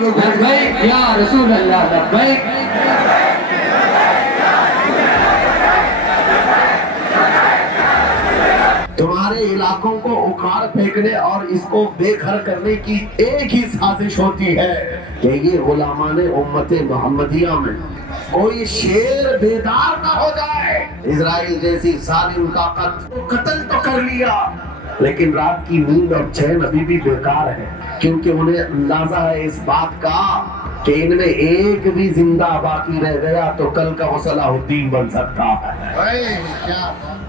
لبیک یا رسول اللہ لبیک. تمہارے علاقوں کو اکھاڑ پھینکنے اور اس کو بے گھر کرنے کی ایک ہی سازش ہوتی ہے کہ یہ غلامان امت محمدیہ میں کوئی شیر بیدار نہ ہو جائے. اسرائیل جیسی ظالم طاقت کو قتل تو کر لیا لیکن رات کی نیند اور چین ابھی بھی بیکار ہے، کیونکہ انہیں اندازہ ہے اس بات کا کہ ان میں ایک بھی زندہ باقی رہ گیا تو کل کا وہ صلاح الدین بن سکتا ہے.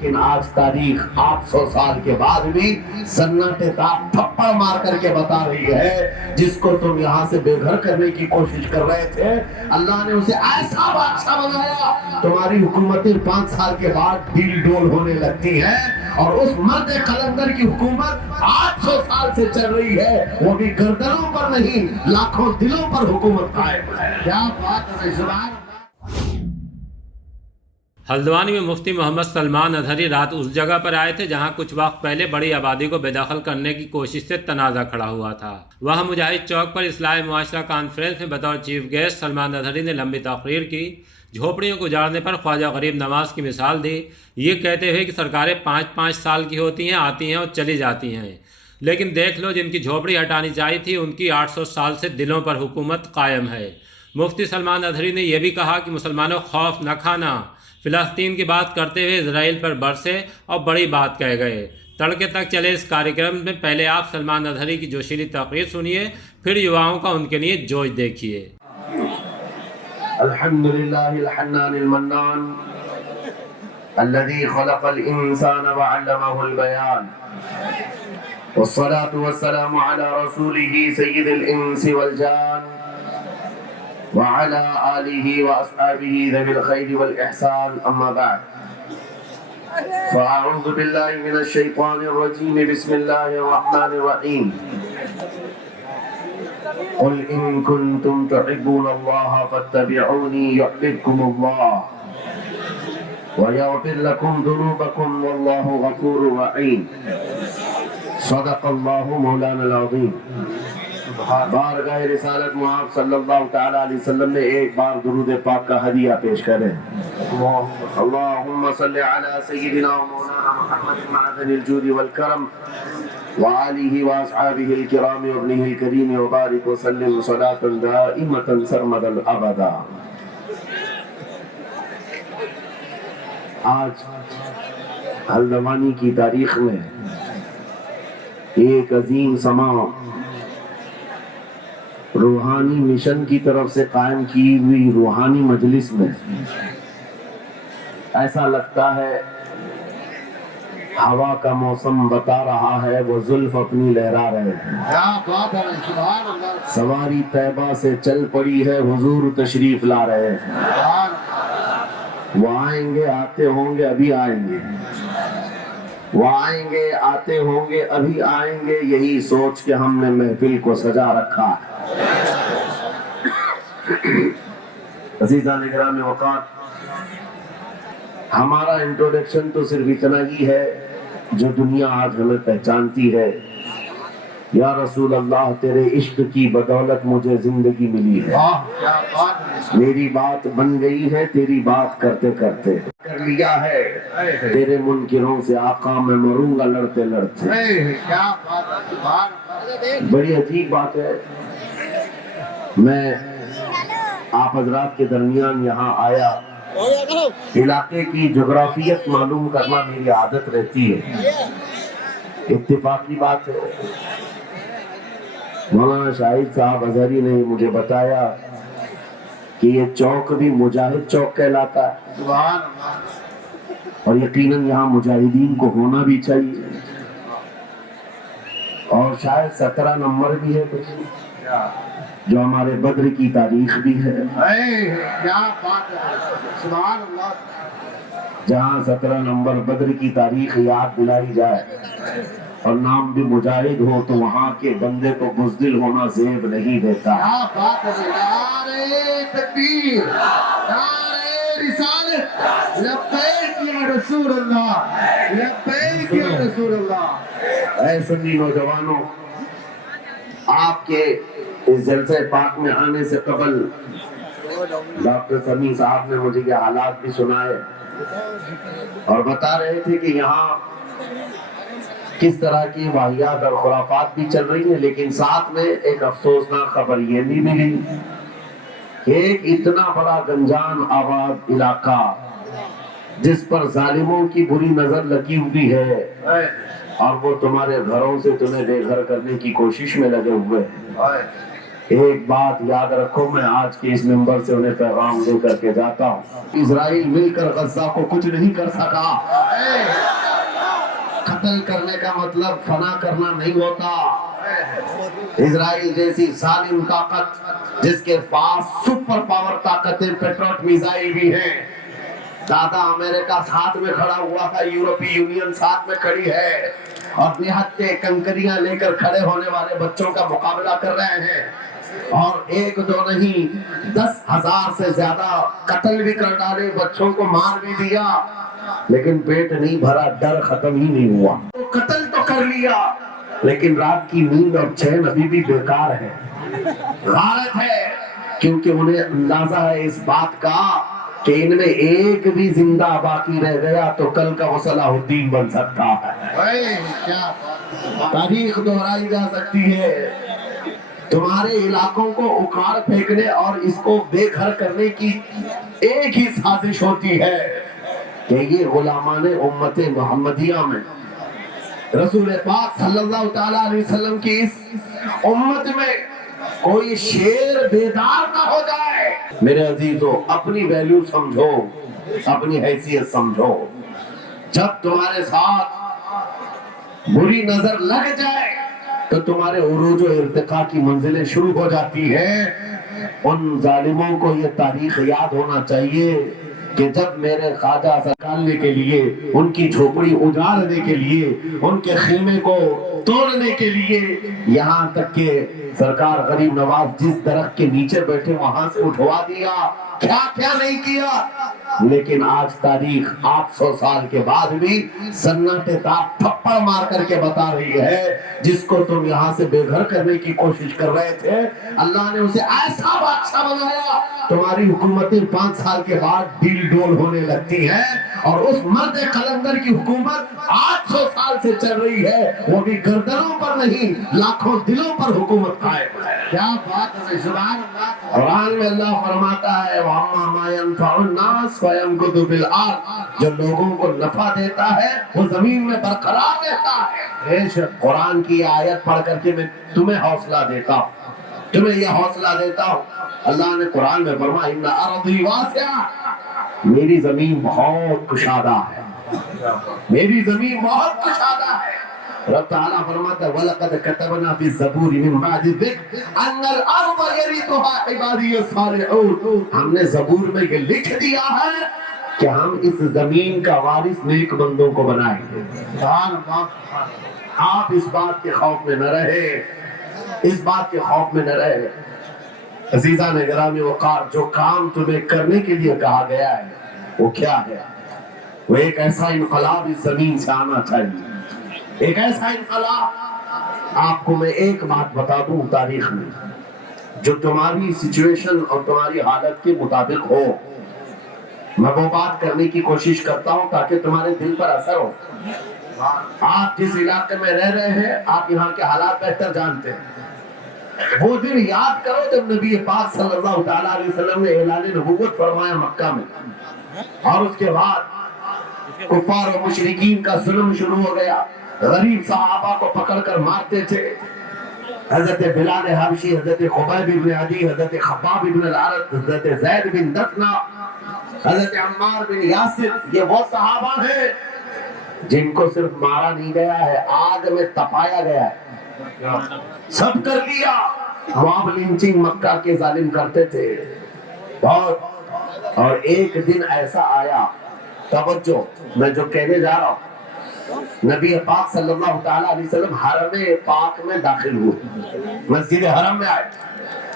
لیکن آج تاریخ 800 سال کے بعد بھی سناٹے دار تھپڑ مار کر کے بتا رہی ہے جس کو تم یہاں سے بے گھر کرنے کی کوشش کر رہے تھے اللہ نے اسے ایسا بادشاہ بنایا. تمہاری حکومتیں 5 سال کے بعد ڈھیل ڈول ہونے لگتی ہیں اور اس مرد قلندر کی حکومت 800 سال سے چل رہی ہے، وہ بھی گردنوں پر نہیں لاکھوں دلوں پر حکومت قائم ہے. کیا بات ہے سبحان. ہلدوانی میں مفتی محمد سلمان اظہری رات اس جگہ پر آئے تھے جہاں کچھ وقت پہلے بڑی آبادی کو بے دخل کرنے کی کوشش سے تنازع کھڑا ہوا تھا. وہاں مجاہد چوک پر اصلاح معاشرہ کانفرنس میں بطور چیف گیسٹ سلمان اظہری نے لمبی تقریر کی. جھوپڑیوں کو اجاڑنے پر خواجہ غریب نواز کی مثال دی، یہ کہتے ہوئے کہ سرکاریں 5-5 سال کی ہوتی ہیں، آتی ہیں اور چلی جاتی ہیں، لیکن دیکھ لو جن کی جھوپڑی ہٹانی چاہیے تھی ان کی 800 سال سے دلوں پر حکومت قائم ہے. مفتی سلمان اظہری نے یہ بھی کہا کہ مسلمانوں خوف نہ کھانا. فلسطین کی بات کرتے ہوئے اسرائیل پر برسے اور بڑی بات کہہ گئے. تڑکے تک چلے اس کارکرم میں پہلے آپ سلمان اظہری کی جوشیلی تقریر سنیے، پھر یواؤں کا ان کے لیے جوش دیکھیے. الحمدللہ الحنان المنان الذي خلق الانسان وعلمه البيان والصلاة والسلام على رسوله سيد الانس والجان وعلى آله وأصحابه ذوي الخير والإحسان. أما بعد فأعوذ بالله من الشيطان الرجيم. بسم الله الرحمن الرحيم. قل إن كنتم تحبون الله فاتبعوني يحببكم الله ويغفر لكم ذنوبكم والله غفور رحيم. صدق الله مولانا العظيم. بارگاہ رسالت معاف صلی اللہ تعالیٰ علیہ وسلم نے ایک بار درود پاک کا ہدیہ پیش کریں. اللہم صلی علی سیدنا و مولانا محمد معدن الجود والکرم وآلہ واصحابہ الکرام وابنہ الکریم وبارک وسلم صلاة دائمة سرمدا ابدا. آج ہلدوانی کی تاریخ میں ایک عظیم سماع روحانی مشن کی طرف سے قائم کی ہوئی روحانی مجلس میں ایسا لگتا ہے ہوا کا موسم بتا رہا ہے وہ زلف اپنی لہرا رہے ہیں. سواری طیبہ سے چل پڑی ہے حضور تشریف لا رہے ہیں. وہ آئیں گے آتے ہوں گے ابھی آئیں گے، وہ آئیں گے آتے ہوں گے ابھی آئیں گے، یہی سوچ کے ہم نے محفل کو سجا رکھا ہے. عزیزان گرامی اوقات، ہمارا انٹروڈکشن تو صرف اتنا ہی ہے جو دنیا آج ہمیں پہچانتی ہے. یا رسول اللہ تیرے عشق کی بدولت مجھے زندگی ملی ہے، میری بات بن گئی ہے تیری بات کرتے کرتے، کر لیا ہے تیرے منکروں سے آقا میں مروں گا لڑتے لڑتے. بڑی عجیب بات ہے، میں آپ حضرات کے درمیان یہاں آیا، علاقے کی جغرافیت معلوم کرنا میری عادت رہتی ہے. اتفاقی بات ہے مولانا شاہد صاحب اظہری نے مجھے بتایا کہ یہ چوک بھی مجاہد چوک کہلاتا ہے اور یقیناً یہاں مجاہدین کو ہونا بھی چاہیے، اور شاید 17 نمبر بھی ہے کچھ جو ہمارے بدر کی تاریخ بھی ہے. جہاں 17 نمبر بدر کی تاریخ یاد دلائی جائے اور نام بھی مجاہد ہو تو وہاں کے بندے کو بزدل ہونا زیب نہیں دیتا. نعرہ تکبیر، نعرہ رسالت، لبیک یا رسول اللہ، لبیک یا رسول اللہ. اے سنی نوجوانوں، آپ کے اس جلسے پاک میں آنے سے قبل ڈاکٹر سمیع صاحب نے مجھے یہ حالات بھی سنائے اور بتا رہے تھے کہ یہاں کس طرح کی واقعات اور خرافات بھی چل رہی ہیں، لیکن ساتھ میں ایک افسوسناک خبر یہ بھی ملی کہ ایک اتنا بڑا گنجان آباد علاقہ جس پر ظالموں کی بری نظر لگی ہوئی ہے اور وہ تمہارے گھروں سے تمہیں بے گھر کرنے کی کوشش میں لگے ہوئے ہیں، ایک بات یاد رکھو، میں آج کے اس منبر سے انہیں پیغام دے کر کے جاتا ہوں، اسرائیل مل کر غزہ کو کچھ نہیں کر سکا۔ قتل کرنے کا مطلب فنا کرنا نہیں ہوتا۔ اسرائیل جیسی ظالم طاقت جس کے پاس سپر پاور طاقتیں پیٹریوٹ میزائل بھی ہیں، دادا امریکہ ساتھ میں کھڑا ہوا تھا، یورپی یونین ساتھ میں کھڑی ہے اور نہتے کنکریاں لے کر کھڑے ہونے والے بچوں کا مقابلہ کر رہے ہیں، اور ایک دو نہیں 10,000 سے زیادہ قتل بھی کر ڈالے، بچوں کو مار بھی دیا، لیکن پیٹ نہیں بھرا، ڈر ختم ہی نہیں ہوا۔ قتل تو کر لیا لیکن رات کی نیند اور چین ابھی بھی بیکار ہے، غارت ہے، کیونکہ انہیں اندازہ ہے اس بات کا کہ ان میں ایک بھی زندہ باقی رہ گیا تو کل کا وہ صلاح الدین بن سکتا ہے، تاریخ دہرائی جا سکتی ہے۔ تمہارے علاقوں کو اکھاڑ پھینکنے اور اس کو بے گھر کرنے کی ایک ہی سازش ہوتی ہے کہ یہ غلامان امت محمدیہ میں رسول پاک صلی اللہ تعالیٰ علیہ وسلم کی اس امت میں کوئی شیر بیدار نہ ہو جائے۔ میرے عزیزو، اپنی ویلیو سمجھو، اپنی حیثیت سمجھو، جب تمہارے ساتھ بری نظر لگ جائے تو تمہارے عروج و ارتقاء کی منزلیں شروع ہو جاتی ہیں۔ ان ظالموں کو یہ تاریخ یاد ہونا چاہیے کہ جب میرے خواجہ نکالنے کے لیے، ان کی جھوپڑی اجاڑنے کے لیے، ان کے خیمے کو توڑنے کے لیے، یہاں تک کہ سرکار غریب نواز جس درخت کے نیچے بیٹھے وہاں سے اٹھوا دیا، کیا کیا نہیں کیا، لیکن آج تاریخ 800 سال کے بعد بھی سناٹے دار تھپڑ مار کر کے بتا رہی ہے، جس کو تم یہاں سے بے گھر کرنے کی کوشش کر رہے تھے، اللہ نے اسے ایسا بادشاہ بنایا، تمہاری حکومتیں 5 سال کے بعد ڈیل ڈول ہونے لگتی ہیں، اور اس مرد قلندر کی حکومت 800 سال سے چل رہی ہے، وہ بھی گردنوں پر نہیں لاکھوں دلوں پر حکومت قائم ہے۔ کیا بات ہے، سبحان اللہ۔ قرآن میں اللہ فرماتا ہے وَأَمَّا مَا يَنْفَعُ النَّاسَ فَيَمْكُثُ فِي الْأَرْضِ، جو لوگوں کو نفع دیتا ہے وہ زمین میں برقرار رہتا ہے۔ قرآن کی آیت پڑھ کر کے میں تمہیں حوصلہ دیتا ہوں، تمہیں یہ حوصلہ دیتا ہوں، اللہ نے قرآن میں فرمایا اِنَّ أَرْضِي وَاسِعَةٌ، میری زمین بہت کشادہ ہے، میری زمین بہت کشادہ ہے۔ رب تعالیٰ فرماتا ہے وَلَقَدْ كَتَبْنَا فِي الزَّبُورِ مِن بَعْدِ الذِّكْرِ أَنَّ الْأَرْضَ يَرِثُهَا عِبَادِيَ الصَّالِحُونَ، ہم نے زبور میں یہ لکھ دیا ہے کہ ہم اس زمین کا وارث نیک بندوں کو بنائیں گے۔ آپ اس بات کے خوف میں نہ رہے، اس بات کے خوف میں نہ رہے۔ عزیزان گرامی وقار، جو کام تمہیں کرنے کے لیے کہا گیا ہے وہ کیا ہے؟ وہ ایک ایسا انقلاب اس زمین سے آنا چاہیے، ایک ایسا انقلاب۔ آپ کو میں ایک بات بتا دوں تاریخ میں، جو تمہاری سچویشن اور تمہاری حالت کے مطابق ہو، میں وہ بات کرنے کی کوشش کرتا ہوں تاکہ تمہارے دل پر اثر ہو۔ آپ جس علاقے میں رہ رہے ہیں، آپ یہاں کے حالات بہتر جانتے ہیں۔ وہ دن یاد کرو جب نبی پاک صلی اللہ تعالیٰ علیہ وسلم نے اعلان نبوت فرمایا مکہ میں، اور اس کے بعد کفار و مشرکین کا ظلم شروع ہو گیا، غریب صحابہ کو پکڑ کر مارتے تھے۔ حضرت بلال حبشی، حضرت خبیب بن عدی، حضرت خباب بن الارت، حضرت زید بن دفنہ، حضرت عمار بن یاسر، یہ وہ صحابہ ہیں جن کو صرف مارا نہیں گیا ہے، آگ میں تپایا گیا ہے، سب کر لیا۔ موب لنچنگ مکہ کے ظالم کرتے تھے بہت، اور ایک دن ایسا آیا، توجہ میں جو کہنے جا رہا ہوں، نبی پاک صلی اللہ تعالیٰ علیہ وسلم حرم پاک میں داخل ہوئے، مسجد حرم میں آئے،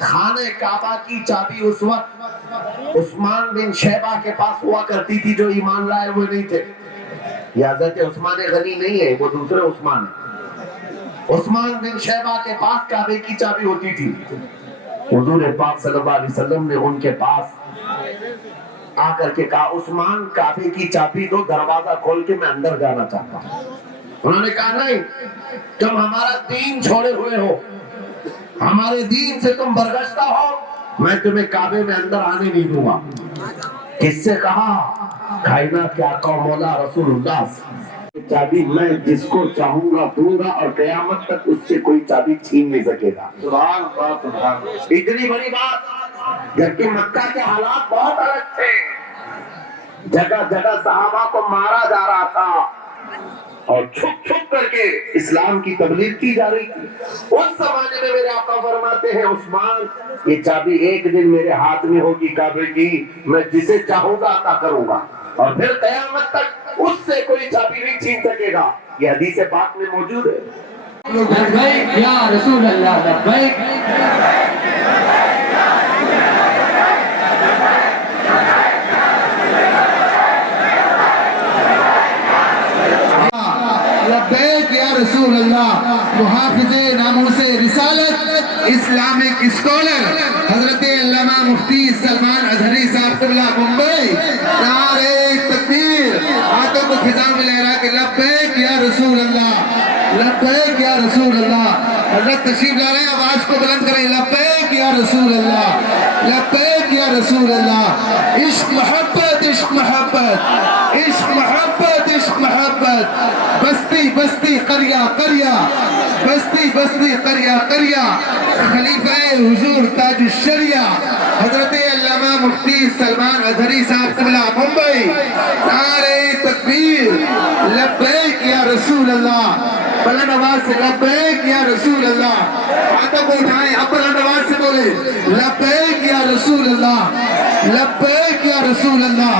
خانہ کعبہ کی چابی اس وقت عثمان بن شیبہ کے پاس ہوا کرتی تھی، جو ایمان لائے ہوئے نہیں تھے۔ یہ حضرت عثمان غنی نہیں ہے، وہ دوسرے عثمان ہے۔ عثمان بن شیبہ کے پاس کعبے کی چابی ہوتی تھی، حضور پاک صلی اللہ علیہ وسلم نے ان کے پاس آ کر کے کہا عثمان کعبے کی چابی دو دروازہ کھول کے میں اندر جانا چاہتا ہوں. انہوں نے کہا نہیں تم ہمارا دین چھوڑے ہوئے ہو ہمارے دین سے تم برگشتہ ہو میں تمہیں کعبے میں اندر آنے نہیں دوں گا. کس سے کہا کائنات کے آقا مولا رسول اللہ چابی میں جس کو چاہوں گا دوں گا اور قیامت تک اس سے کوئی چابی چھین نہیں سکے گا. سبحان اللہ سبحان اللہ. اتنی بڑی بات جبکہ مکہ کے حالات بہت الگ تھے جگہ جگہ صحابہ کو مارا جا رہا تھا اور چھپ چھپ کر کے اسلام کی تبلیغ کی جا رہی تھی. اس زمانے میں میرے آقا فرماتے ہیں عثمان یہ چابی ایک دن میرے ہاتھ میں ہوگی کعبے کی میں جسے چاہوں گا عطا کروں گا اور پھر قیامت تک اس سے کوئی چابی نہیں چھین سکے گا. یہ حدیث پاک میں موجود ہے. لبیک یا رسول اللہ لبیک لبیک یا رسول اللہ. محافظ ناموس رسالت اسلامک اسکالر حضرت علامہ مفتی سلمان اظہری صاحب قبلہ ممبئی نعرہ تکبیر ہاتھوں کو خزاں میں لہرا کے لبیک یا رسول اللہ لبیک یا رسول اللہ. حضرت تشریف لا رہے ہیں آواز کو بلند کریں لبیک یا رسول اللہ لبیک یا رسول اللہ. عشق محبت عشق محبت عشق محبت عشق محبت بستی بستی قریہ قریہ بستی بستی قریہ قریہ خلیفہ حضور تاج الشریعہ حضرت علامہ مفتی سلمان اظہری صاحب قبلہ ممبئی نعرہ تکبیر لبیک یا رسول اللہ. بلند آواز سے لبیک یا رسول اللہ. ہاتھوں کو اٹھائیں اب بلند آواز سے بولے لبیک یا رسول اللہ لبیک یا رسول اللہ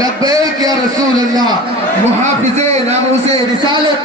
لبیک یا رسول اللہ. محافظ ناموس رسالت